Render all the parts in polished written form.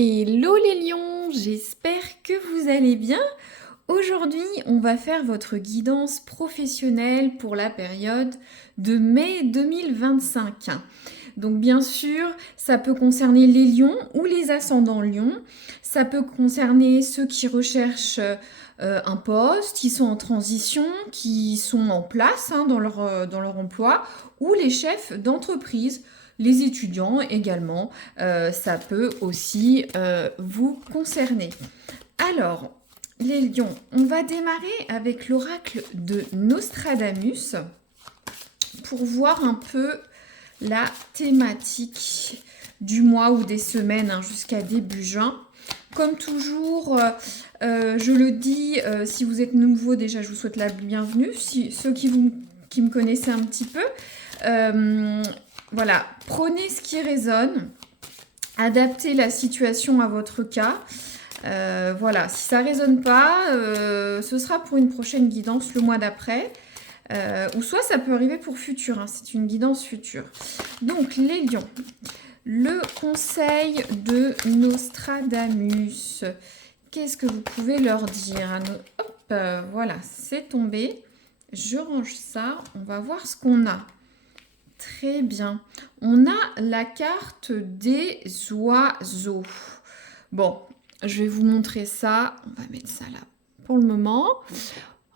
Hello les lions, j'espère que vous allez bien. Aujourd'hui, on va faire votre guidance professionnelle pour la période de mai 2025. Donc bien sûr, ça peut concerner les lions ou les ascendants lions. Ça peut concerner ceux qui recherchent un poste, qui sont en transition, qui sont en place dans leur emploi, ou les chefs d'entreprise, les étudiants également. Ça peut aussi vous concerner. Alors, les lions, on va démarrer avec l'oracle de Nostradamus pour voir un peu la thématique du mois ou des semaines jusqu'à début juin. Comme toujours, je le dis, si vous êtes nouveau, déjà je vous souhaite la bienvenue. Ceux qui me connaissez un petit peu, voilà, prenez ce qui résonne, adaptez la situation à votre cas. Voilà, si ça ne résonne pas, ce sera pour une prochaine guidance le mois d'après. Ou soit ça peut arriver pour futur, c'est une guidance future. Donc les lions, le conseil de Nostradamus, qu'est-ce que vous pouvez leur dire? Hop, voilà, c'est tombé. Je range ça, on va voir ce qu'on a. Très bien. On a la carte des oiseaux. Bon, je vais vous montrer ça. On va mettre ça là pour le moment.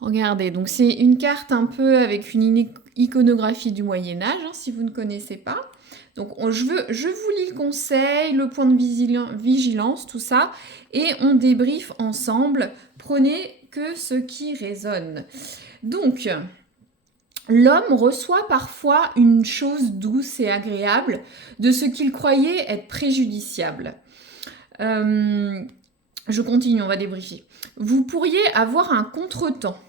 Regardez, donc c'est une carte un peu avec une iconographie du Moyen-Âge, si vous ne connaissez pas. Donc je vous lis le conseil, le point de vigilance, tout ça, et on débriefe ensemble. Prenez que ce qui résonne. Donc, l'homme reçoit parfois une chose douce et agréable de ce qu'il croyait être préjudiciable. Je continue, on va débriefer. Vous pourriez avoir un contretemps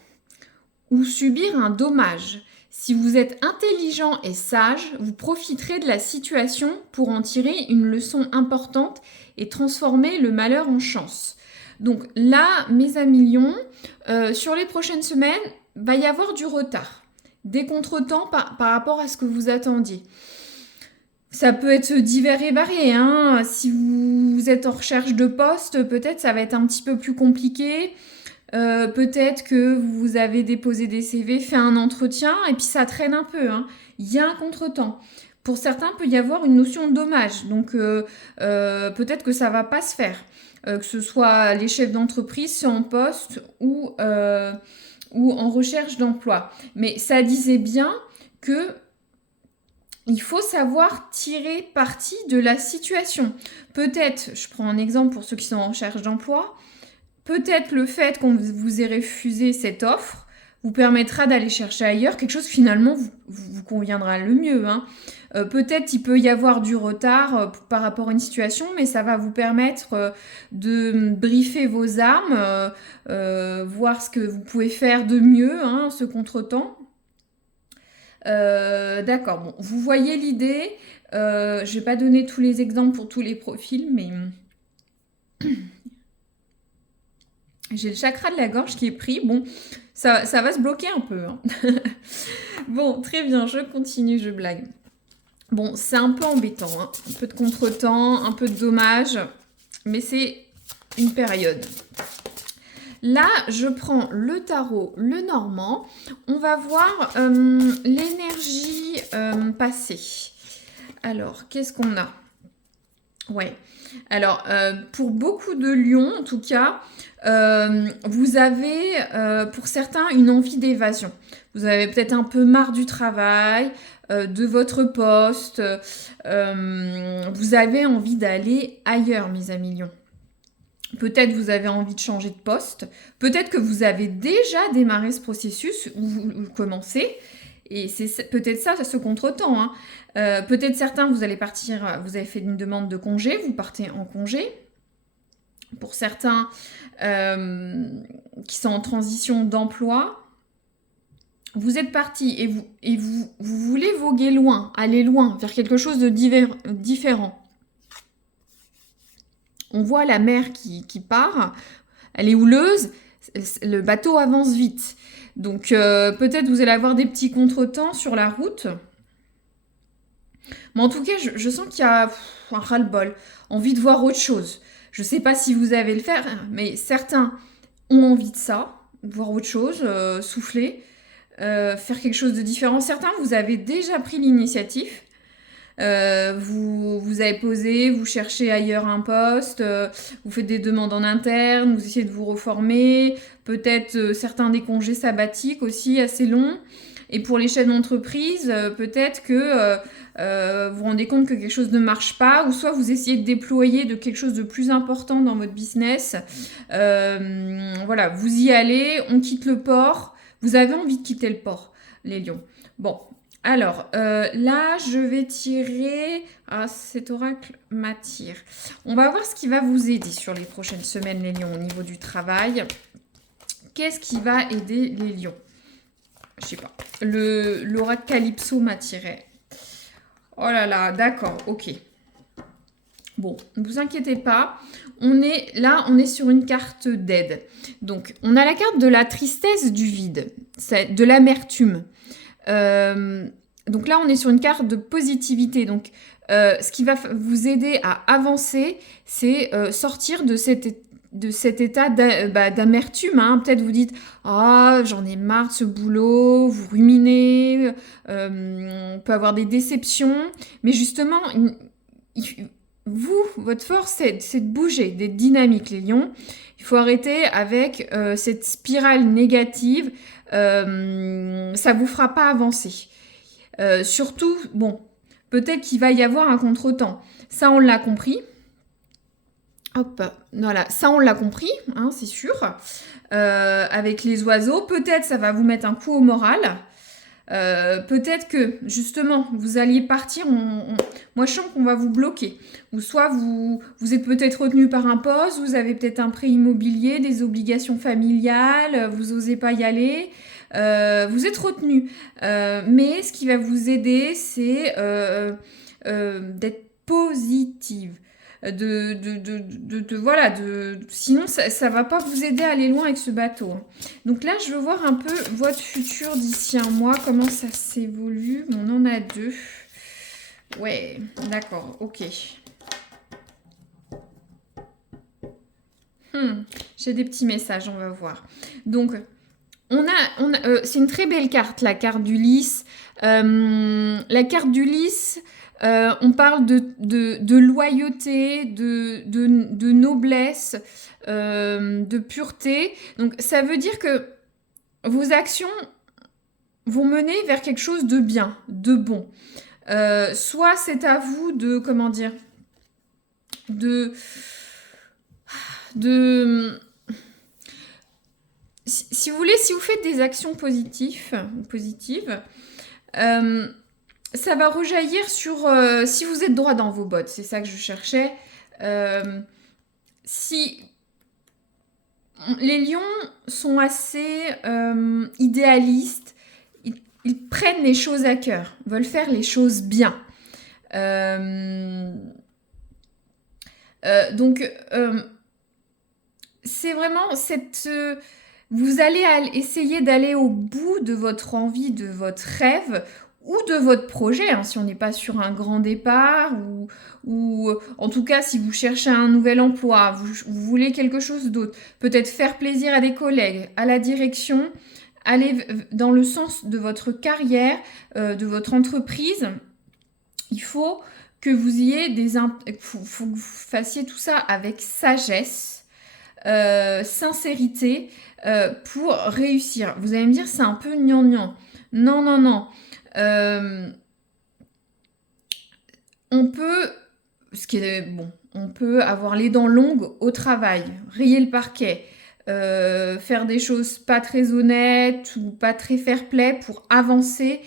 ou subir un dommage. Si vous êtes intelligent et sage, vous profiterez de la situation pour en tirer une leçon importante et transformer le malheur en chance. Donc là, mes amis lions, sur les prochaines semaines, va y avoir du retard, des contretemps par rapport à ce que vous attendiez. Ça peut être divers et varié. Si vous êtes en recherche de poste, peut-être ça va être un petit peu plus compliqué. Peut-être que vous avez déposé des CV, fait un entretien et puis ça traîne un peu. Il y a un contretemps. Pour certains, il peut y avoir une notion de dommage. Donc peut-être que ça ne va pas se faire. Que ce soit les chefs d'entreprise, ceux en poste ou en recherche d'emploi. Mais ça disait bien que il faut savoir tirer parti de la situation. Peut-être, je prends un exemple pour ceux qui sont en recherche d'emploi, peut-être le fait qu'on vous ait refusé cette offre vous permettra d'aller chercher ailleurs quelque chose finalement vous conviendra le mieux. Peut-être il peut y avoir du retard par rapport à une situation, mais ça va vous permettre de briefer vos armes, voir ce que vous pouvez faire de mieux, ce contretemps. D'accord, bon, vous voyez l'idée. Je vais pas donner tous les exemples pour tous les profils, mais j'ai le chakra de la gorge qui est pris. Bon, ça va se bloquer un peu. Bon, très bien, je continue, je blague. Bon, c'est un peu embêtant, un peu de contretemps, un peu de dommage, mais c'est une période. Là, je prends le tarot, le normand. On va voir l'énergie passée. Alors, qu'est-ce qu'on a? Ouais. Alors, pour beaucoup de lions, en tout cas, vous avez, pour certains, une envie d'évasion. Vous avez peut-être un peu marre du travail, de votre poste. Vous avez envie d'aller ailleurs, mes amis lions. Peut-être vous avez envie de changer de poste. Peut-être que vous avez déjà démarré ce processus où vous commencez. Et c'est peut-être ça, ce contretemps. Peut-être certains, vous allez partir, vous avez fait une demande de congé, vous partez en congé. Pour certains qui sont en transition d'emploi, vous êtes parti et vous voulez voguer loin, aller loin, vers quelque chose de différent. On voit la mer qui part, elle est houleuse, le bateau avance vite. Donc peut-être vous allez avoir des petits contretemps sur la route. Mais en tout cas, je sens qu'il y a un ras-le-bol, envie de voir autre chose. Je ne sais pas si vous allez le faire, mais certains ont envie de ça, de voir autre chose, souffler, faire quelque chose de différent. Certains, vous avez déjà pris l'initiative. Vous avez posé, vous cherchez ailleurs un poste, vous faites des demandes en interne, vous essayez de vous reformer, peut-être certains des congés sabbatiques aussi assez longs. Et pour les chefs d'entreprise, peut-être que vous vous rendez compte que quelque chose ne marche pas, ou soit vous essayez de déployer de quelque chose de plus important dans votre business. Voilà, vous y allez, on quitte le port, vous avez envie de quitter le port, les lions. Bon, alors, là, je vais tirer... Ah, cet oracle m'attire. On va voir ce qui va vous aider sur les prochaines semaines, les lions, au niveau du travail. Qu'est-ce qui va aider les lions? Je sais pas. L'oracle Calypso m'attirait. Oh là là, d'accord, ok. Bon, ne vous inquiétez pas. On est sur une carte d'aide. Donc, on a la carte de la tristesse du vide, de l'amertume. Donc là, on est sur une carte de positivité. Donc, ce qui va vous aider à avancer, c'est sortir de cet état d'amertume. Hein. Peut-être vous dites « Ah, j'en ai marre de ce boulot », vous ruminez, on peut avoir des déceptions. Mais justement, votre force, c'est de bouger, d'être dynamique, les lions. Il faut arrêter avec cette spirale négative. Ça vous fera pas avancer. Surtout, bon, peut-être qu'il va y avoir un contretemps. Ça, on l'a compris. Hop, voilà, ça, on l'a compris, hein, c'est sûr. Avec les oiseaux, peut-être ça va vous mettre un coup au moral. Peut-être que, justement, vous alliez partir, moi je sens qu'on va vous bloquer. Ou soit vous êtes peut-être retenu par un poste, vous avez peut-être un prêt immobilier, des obligations familiales, vous n'osez pas y aller, vous êtes retenu. Mais ce qui va vous aider, c'est d'être positive. Voilà, sinon ça va pas vous aider à aller loin avec ce bateau. Donc là, je veux voir un peu votre futur d'ici un mois, comment ça s'évolue. On en a deux. Ouais, d'accord, ok. J'ai des petits messages, on va voir. Donc, c'est une très belle carte, la carte d'Ulysse. La carte d'Ulysse, on parle de loyauté, de noblesse, de pureté. Donc, ça veut dire que vos actions vont mener vers quelque chose de bien, de bon. Soit c'est à vous de, comment dire, si vous voulez, si vous faites des actions positives, ça va rejaillir sur si vous êtes droit dans vos bottes. C'est ça que je cherchais. Si les lions sont assez idéalistes, ils prennent les choses à cœur, veulent faire les choses bien. Donc, c'est vraiment cette... vous allez essayer d'aller au bout de votre envie, de votre rêve ou de votre projet, hein, si on n'est pas sur un grand départ ou en tout cas si vous cherchez un nouvel emploi, vous voulez quelque chose d'autre, peut-être faire plaisir à des collègues, à la direction, aller dans le sens de votre carrière, de votre entreprise. Il faut que vous faut que vous fassiez tout ça avec sagesse, sincérité, pour réussir. Vous allez me dire, c'est un peu gnangnan. Non, non, non. On peut, on peut avoir les dents longues au travail, rayer le parquet, faire des choses pas très honnêtes ou pas très fair-play pour avancer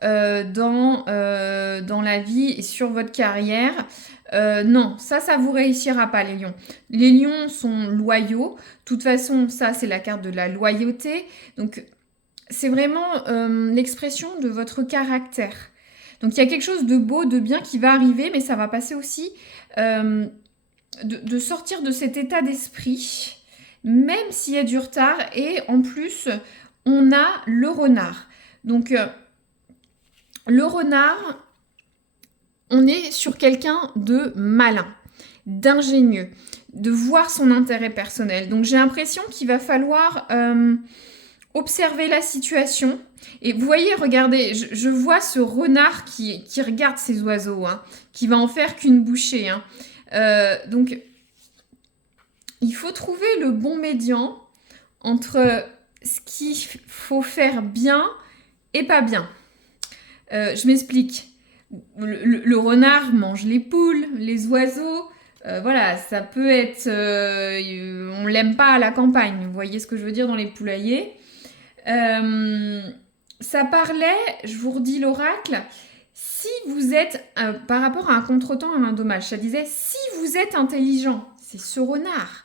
dans la vie et sur votre carrière. Non, ça vous réussira pas, les lions. Les lions sont loyaux. De toute façon, ça, c'est la carte de la loyauté. Donc, c'est vraiment l'expression de votre caractère. Donc, il y a quelque chose de beau, de bien qui va arriver, mais ça va passer aussi de sortir de cet état d'esprit, même s'il y a du retard. Et en plus, on a le renard. Donc, le renard, on est sur quelqu'un de malin, d'ingénieux, de voir son intérêt personnel. Donc j'ai l'impression qu'il va falloir observer la situation. Et vous voyez, regardez, je vois ce renard qui regarde ces oiseaux, hein, qui va en faire qu'une bouchée. Hein. Donc il faut trouver le bon médian entre ce qu'il faut faire bien et pas bien. Je m'explique. Le renard mange les poules, les oiseaux. Voilà, ça peut être... on l'aime pas à la campagne, vous voyez ce que je veux dire dans les poulaillers. Ça parlait, je vous redis l'oracle, si vous êtes, par rapport à un contretemps, à un dommage, ça disait, si vous êtes intelligent, c'est ce renard.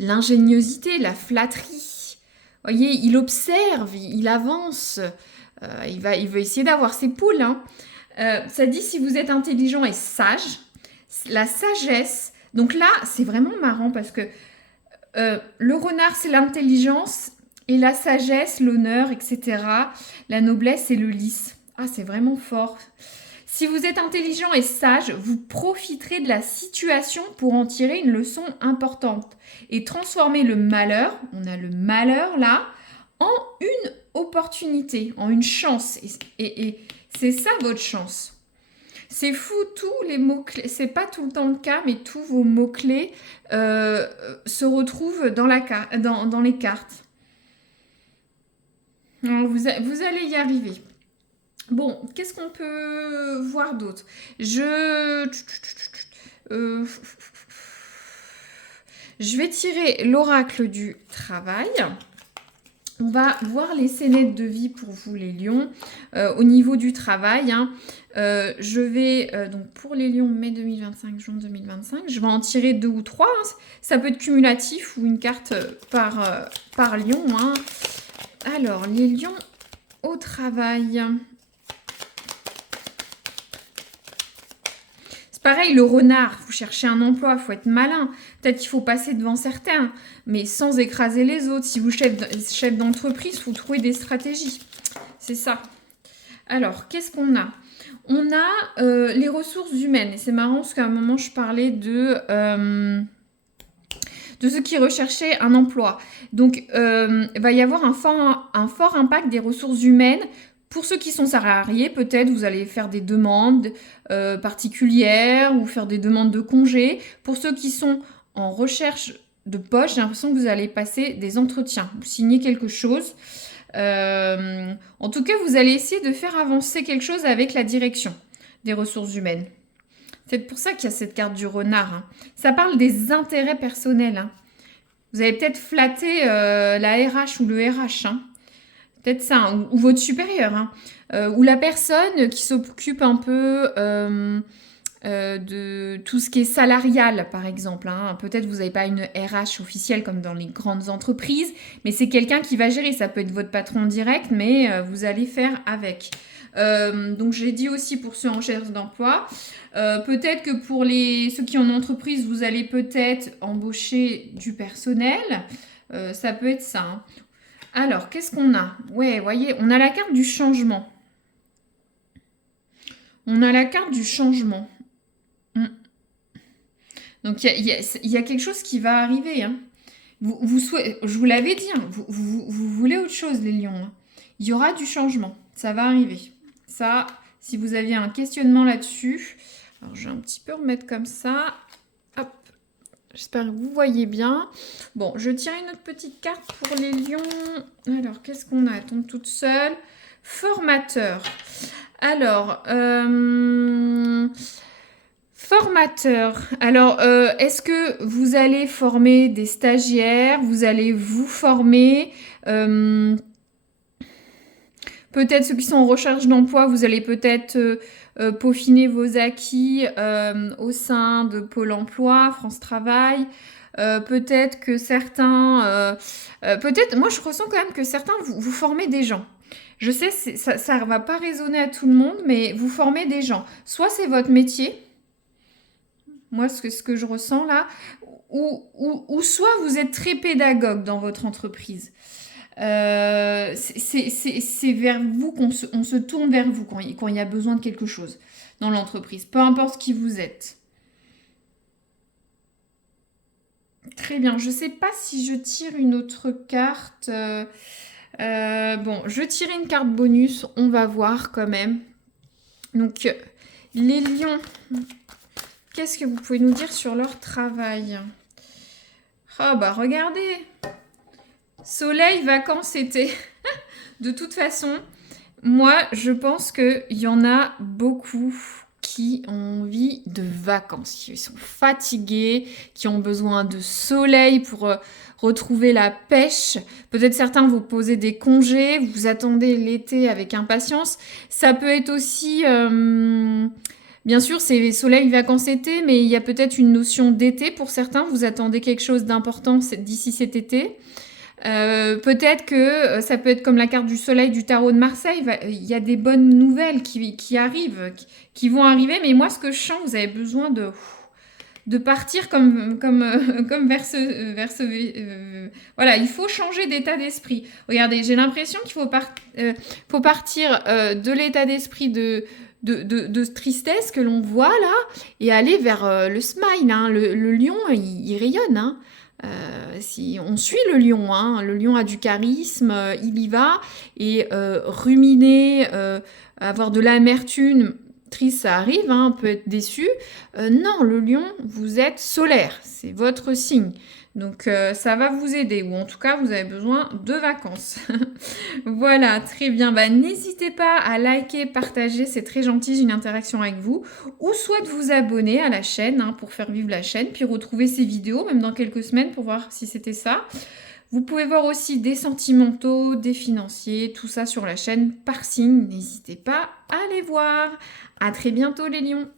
L'ingéniosité, la flatterie. Vous voyez, il observe, il avance, il veut essayer d'avoir ses poules, hein. Ça dit si vous êtes intelligent et sage, la sagesse. Donc là, c'est vraiment marrant parce que le renard, c'est l'intelligence et la sagesse, l'honneur, etc. La noblesse et le lys. Ah, c'est vraiment fort. Si vous êtes intelligent et sage, vous profiterez de la situation pour en tirer une leçon importante et transformer le malheur, on a le malheur là, en une opportunité, en une chance. Et c'est ça votre chance. C'est fou, tous les mots-clés, c'est pas tout le temps le cas, mais tous vos mots-clés se retrouvent dans les cartes. Alors, vous allez y arriver. Bon, qu'est-ce qu'on peut voir d'autre? Je vais tirer l'oracle du travail. On va voir les scénettes de vie pour vous, les lions, au niveau du travail. Hein. Je vais, donc pour les lions, mai 2025, juin 2025, je vais en tirer 2 ou 3. Hein. Ça peut être cumulatif ou une carte par lion. Hein. Alors, les lions au travail. Pareil, le renard, vous cherchez un emploi, il faut être malin. Peut-être qu'il faut passer devant certains, mais sans écraser les autres. Si vous êtes chef d'entreprise, il faut trouver des stratégies. C'est ça. Alors, qu'est-ce qu'on a? On a les ressources humaines. Et c'est marrant parce qu'à un moment, je parlais de ceux qui recherchaient un emploi. Donc, il va y avoir un fort impact des ressources humaines. Pour ceux qui sont salariés, peut-être vous allez faire des demandes particulières ou faire des demandes de congés. Pour ceux qui sont en recherche de poste, j'ai l'impression que vous allez passer des entretiens, vous signez quelque chose. En tout cas, vous allez essayer de faire avancer quelque chose avec la direction des ressources humaines. C'est pour ça qu'il y a cette carte du renard. Hein. Ça parle des intérêts personnels. Hein. Vous allez peut-être flatter la RH ou le RH. Hein. Peut-être ça, hein, ou votre supérieur, hein, ou la personne qui s'occupe un peu de tout ce qui est salarial, par exemple. Hein. Peut-être vous n'avez pas une RH officielle comme dans les grandes entreprises, mais c'est quelqu'un qui va gérer. Ça peut être votre patron direct, mais vous allez faire avec. Donc j'ai dit aussi pour ceux en recherche d'emploi, peut-être que pour ceux qui ont une entreprise, vous allez peut-être embaucher du personnel. Ça peut être ça, hein. Alors, qu'est-ce qu'on a? Ouais, voyez, on a la carte du changement. On a la carte du changement. Donc, il y a quelque chose qui va arriver. Hein. Je vous l'avais dit, hein, vous voulez autre chose, les lions. Hein. Il y aura du changement. Ça va arriver. Ça, si vous aviez un questionnement là-dessus, alors je vais un petit peu remettre comme ça. Hop. J'espère que vous voyez bien. Bon, je tire une autre petite carte pour les lions. Alors, qu'est-ce qu'on a? Elle tombe toute seule. Formateur. Alors, formateur. Alors, est-ce que vous allez former des stagiaires? Vous allez vous former peut-être ceux qui sont en recherche d'emploi, vous allez peut-être peaufiner vos acquis au sein de Pôle emploi, France Travail. Peut-être que certains... moi je ressens quand même que certains, vous formez des gens. Je sais, ça ne va pas résonner à tout le monde, mais vous formez des gens. Soit c'est votre métier, moi ce que je ressens là, ou soit vous êtes très pédagogue dans votre entreprise. C'est vers vous qu'on se tourne vers vous quand il y a besoin de quelque chose. dans l'entreprise, peu importe qui vous êtes. Très bien, je ne sais pas si je tire une autre carte. Bon, je tire une carte bonus, on va voir quand même. Donc, les lions, qu'est-ce que vous pouvez nous dire sur leur travail? Ah bah regardez, soleil, vacances, été. De toute façon, moi, je pense qu'il y en a beaucoup qui ont envie de vacances, qui sont fatigués, qui ont besoin de soleil pour retrouver la pêche. Peut-être certains vous posez des congés, vous attendez l'été avec impatience. Ça peut être aussi... bien sûr, c'est soleil, vacances, été, mais il y a peut-être une notion d'été pour certains. Vous attendez quelque chose d'important d'ici cet été. Peut-être que ça peut être comme la carte du soleil du tarot de Marseille. Il y a des bonnes nouvelles qui arrivent, qui vont arriver. Mais moi, ce que je sens, vous avez besoin de partir comme vers voilà, il faut changer d'état d'esprit. Regardez, j'ai l'impression qu'il faut partir de l'état d'esprit de tristesse que l'on voit là et aller vers le smile. Hein. Le lion, il rayonne. Hein. Si on suit le lion, hein. Le lion a du charisme, il y va. Et ruminer, avoir de l'amertume, triste, ça arrive, hein, on peut être déçu. Non, le lion, vous êtes solaire, c'est votre signe. Donc ça va vous aider, ou en tout cas vous avez besoin de vacances. Voilà, très bien. Bah, n'hésitez pas à liker, partager, c'est très gentil, j'ai une interaction avec vous. Ou soit de vous abonner à la chaîne hein, pour faire vivre la chaîne, puis retrouver ces vidéos, même dans quelques semaines pour voir si c'était ça. Vous pouvez voir aussi des sentimentaux, des financiers, tout ça sur la chaîne par signe. N'hésitez pas à les voir. À très bientôt les lions.